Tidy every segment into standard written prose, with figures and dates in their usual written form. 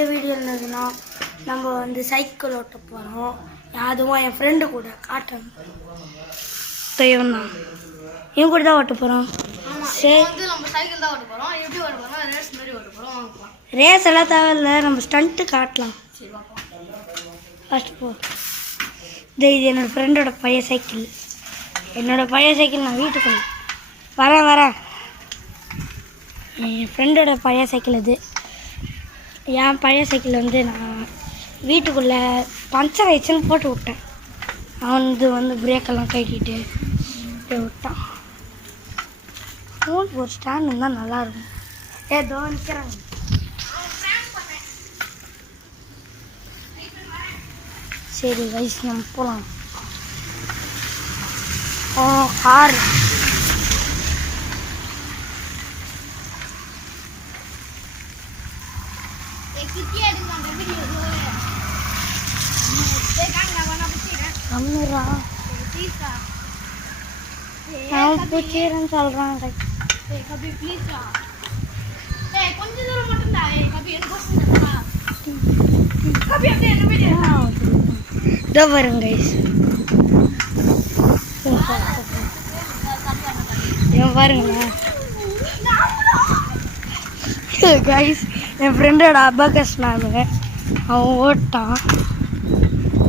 இந்த வீடியோ என்னதுன்னா நம்ம வந்து சைக்கிள் ஓட்ட போகிறோம். அதுவும் என் ஃப்ரெண்டு கூட காட்டணும். தெய்வம்ண்ணா இவன் கூட தான் ஓட்ட போகிறோம். சரி, நம்ம சைக்கிள் தான் ஓட்ட போகிறோம். எப்படி ஓட்ட போகிறோம்? ரேஸ் மாதிரி ஓட்ட போகிறோம். ரேஸ் எல்லாம் தேவையில்லை, நம்ம ஸ்டண்ட்டு காட்டலாம். சரி பார்ப்போம். ஃபஸ்ட் போ. இது என்னோடய ஃப்ரெண்டோட பழைய சைக்கிள். என்னோடய பழைய சைக்கிள் நான் வீட்டுக்குள்ள வரேன். என் ஃப்ரெண்டோட பழைய சைக்கிள் இது. என் பழைய சைக்கிள் வந்து நான் வீட்டுக்குள்ளே பஞ்சர் ஆயிடுச்சுன்னு போட்டு விட்டேன். அவன் வந்து பிரேக்கெல்லாம் கட்டிட்டு விட்டான். ஃபோன் ஒரு ஸ்டாண்ட் இருந்தால் நல்லாயிருக்கும். ஏதோ நிற்கிறாங்க. சரி வயசு நம்ம போகலாம். கார் கம்மிரா நான் பிடிச்சிருன்னு சொல்கிறான். இதோ பாருங்க கைஸ், இவன் பாருங்களேன் கைஸ். என் ஃப்ரெண்டோட அபகஸ் மேமு அவன் ஓட்டான்.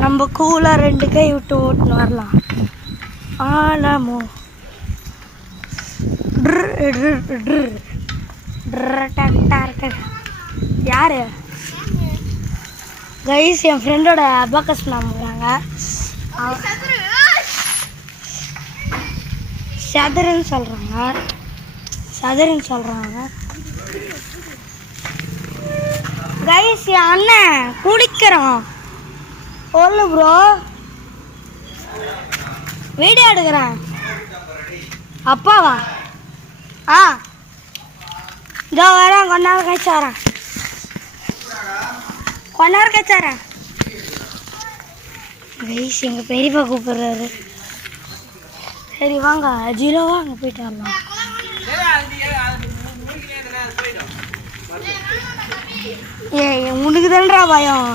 நம்ம கூலாக 2 கை விட்டு ஓட்டுன்னு வரலாம். ஆலாமோ யாரு கைஸ்? என் ஃப்ரெண்டோட அபகஸ் மேம் வராங்க. சதுரன்னு சொல்கிறாங்க கைஸ். என் அண்ணன் குடிக்கிறான். சொல்லு ப்ரோ, வீடியோ எடுக்கிறேன். அப்பாவா? இதோ வரேன், கொஞ்ச நேரம் கழிச்சு வரேன். கைஸ் எங்கள் பெரியப்பா கூப்பிடுறாரு. சரி வாங்க ஜீரோ வாங்க போயிட்டு வரலாம். உனக்கு தான்டா பயம்.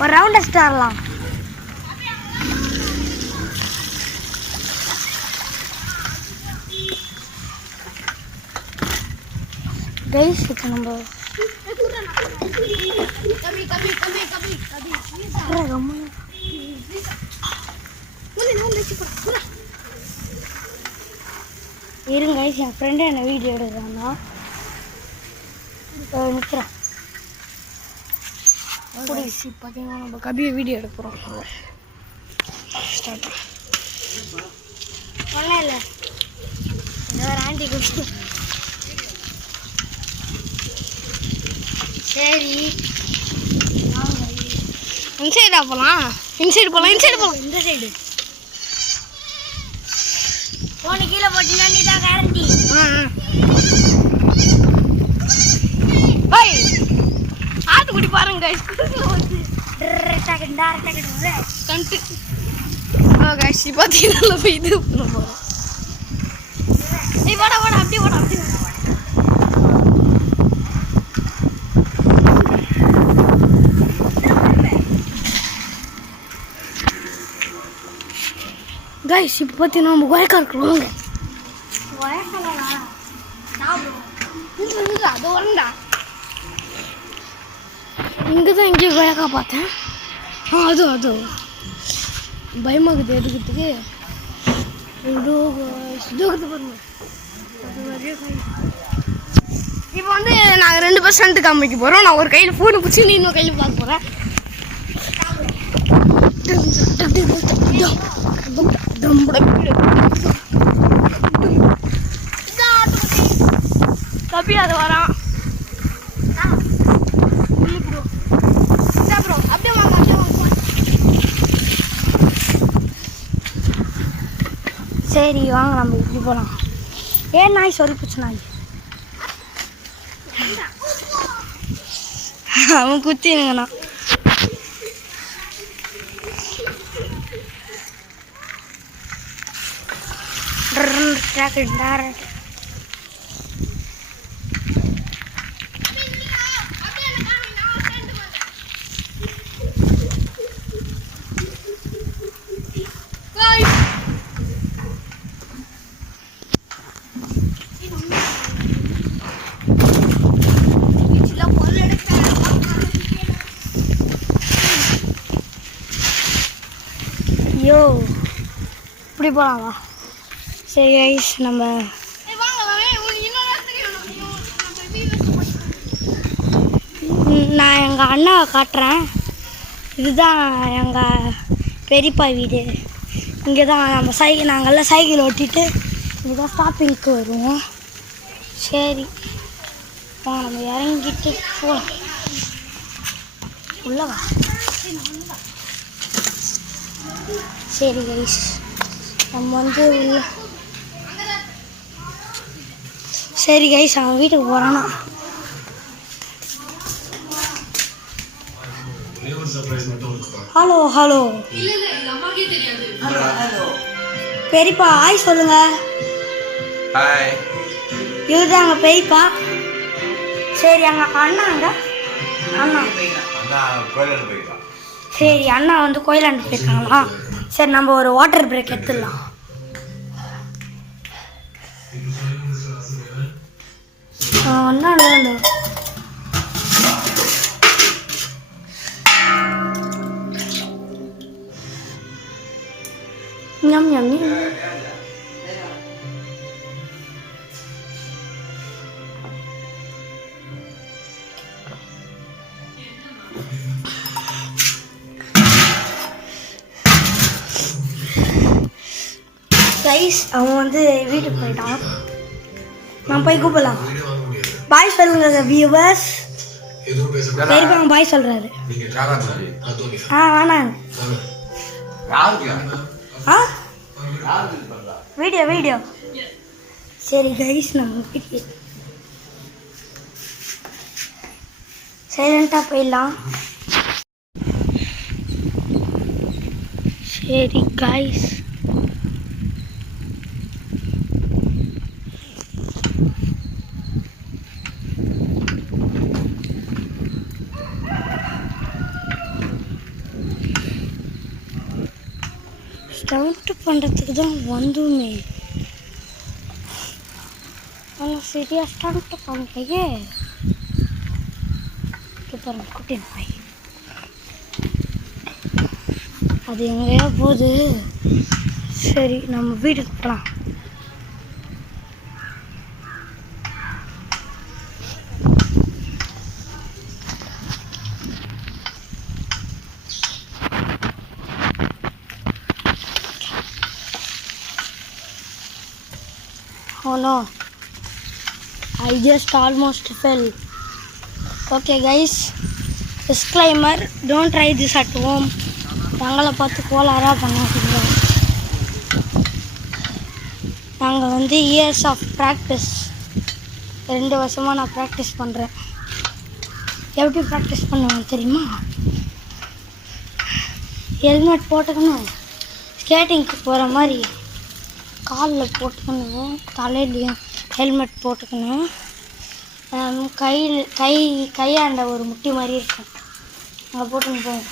ஒரு ரவுண்ட் அடிச்சுட்டு வரலாம். கைஸ் இப்போ நம்ம இருங்க கைஸ், என் ஃப்ரெண்டு என்னை வீடியோ எடுக்கிறான்னா நிற்கிறேன். பார்த்தீங்கன்னா நம்ம கபியை வீடியோ எடுக்கிறோம். ஸ்டார்ட் ஒன்றும் இல்லை, ஒரு ஆண்டி கொடுத்து. சரி இன்சைடா போகலாம். இன்சைடு போகலாம். இந்த சைடு போன கீழே போட்டீங்கன்னா நீ தான் கேரண்டி. ஆட்டுக்குடி பாருங்க பார்த்தீங்கன்னா போய் இது பண்ண போகிறோம். அப்படி போட கைஸ். இப்போ பார்த்தீங்கன்னா நம்ம கொயக்கா இருக்கிறோம். அது வரண்டா இங்கே தான் எங்கேயும் கொயக்கா பார்த்தேன். அது பயமாகுது எடுக்கிறதுக்கு. இப்போ வந்து நாங்கள் 2% காமிக்க போகிறோம். நான் ஒரு கையில் ஃபோனை பிடிச்சி நீ இன்னொரு கையில் பார்க்க போகிறேன். கபி அது வரான். சரி வாங்க நம்ம இப்படி போகலாம். ஏன் நாய் சொல்லி பிடிச்ச நாய் அவன் குத்தினுங்கண்ணா. அப்படி போகலாமா? சரி கைஸ், நம்ம நான் எங்கள் அண்ணாவை காட்டுறேன். இதுதான் எங்கள் பெரியப்பா வீடு. இங்கே தான் நம்ம நாங்கள்லாம் சைக்கிள் ஓட்டிட்டு இங்கே தான் ஸ்டாப்பிங்க்கு வருவோம். சரி நம்ம இறங்கிட்டு போகலாம். உள்ளவா? சரி கைஸ், நம்ம வந்து சரி கைஸ், அவன் வீட்டுக்கு போகிறானா? ஹலோ ஹலோ பெரியப்பா ஹாய் சொல்லுங்க. ஹாய். இதுதான் அங்கே பெரியப்பா. சரி அங்கே அண்ணாங்க அண்ணா சரி அண்ணா வந்து கோயிலாண்டு போயிருக்காங்களா? சரி நம்ம ஒரு வாட்டர் பிரேக் எடுத்துடலாம். அண்ணா இல்லை nhâm nhâm nhâm. கைஸ், அவன் வந்து வீட்டுக்கு போயிட்டான். நான் போய் கூப்பிடலாம். பாய் சொல்லுங்க வியூவர்ஸ். பெரியப்பா பாய் சொல்றாரு. வேணாங்க. வீடியோ சரி கைஸ், நம்ம வீடியோ சைலண்டாக போயிடலாம். சரி கைஸ், ஸ்டவுட் பண்ணுறதுக்கு தான் வந்துமே. ஆனால் சரியாக ஸ்டவுட் பண்ணலையே. பாருங்க குட்டி நாய், அது எங்கேயா போகுது. சரி நம்ம வீட்டுக்கு போகலாம். Oh no, I just almost fell. Okay guys, disclaimer, don't try this at home. நாங்களை பார்த்து கோளாறாக பண்ணாதீங்க. நாங்கள் வந்து இயர்ஸ் ஆஃப் ப்ராக்டிஸ், 2 வருஷமாக நான் ப்ராக்டிஸ் பண்ணுறேன். எப்படி ப்ராக்டிஸ் பண்ணுவேன் தெரியுமா? ஹெல்மெட் போட்டுக்கணும், ஸ்கேட்டிங்க்கு போகிற மாதிரி காலில் போட்டுக்கணும், தலையிலையும் ஹெல்மெட் போட்டுக்கணும். கையாண்ட ஒரு முட்டி மாதிரி இருக்கும், அங்கே போட்டுன்னு போவோம்.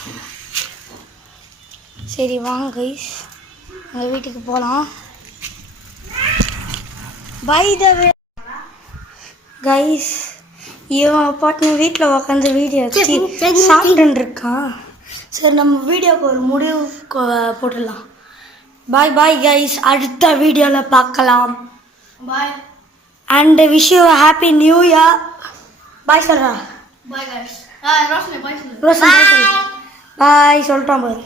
சரி வாங்க கைஸ், எங்கள் வீட்டுக்கு போகலாம். பை த வே கைஸ், இவன் பாட்டு வீட்டில் உட்காந்து வீடியோ சாப்பிட்டுன்னு இருக்கான். சரி நம்ம வீடியோக்கு ஒரு முடிவு போட்டுடலாம். பாய் பாய் கைஸ், அடுத்த வீடியோவில் பார்க்கலாம். Bye and wish you happy new year. Bye சொல்கிறா. Bye guys. ரோஷனி பாய் சொல்லு. ரோஷனி பாய் சொல்லிட்டான் பாரு.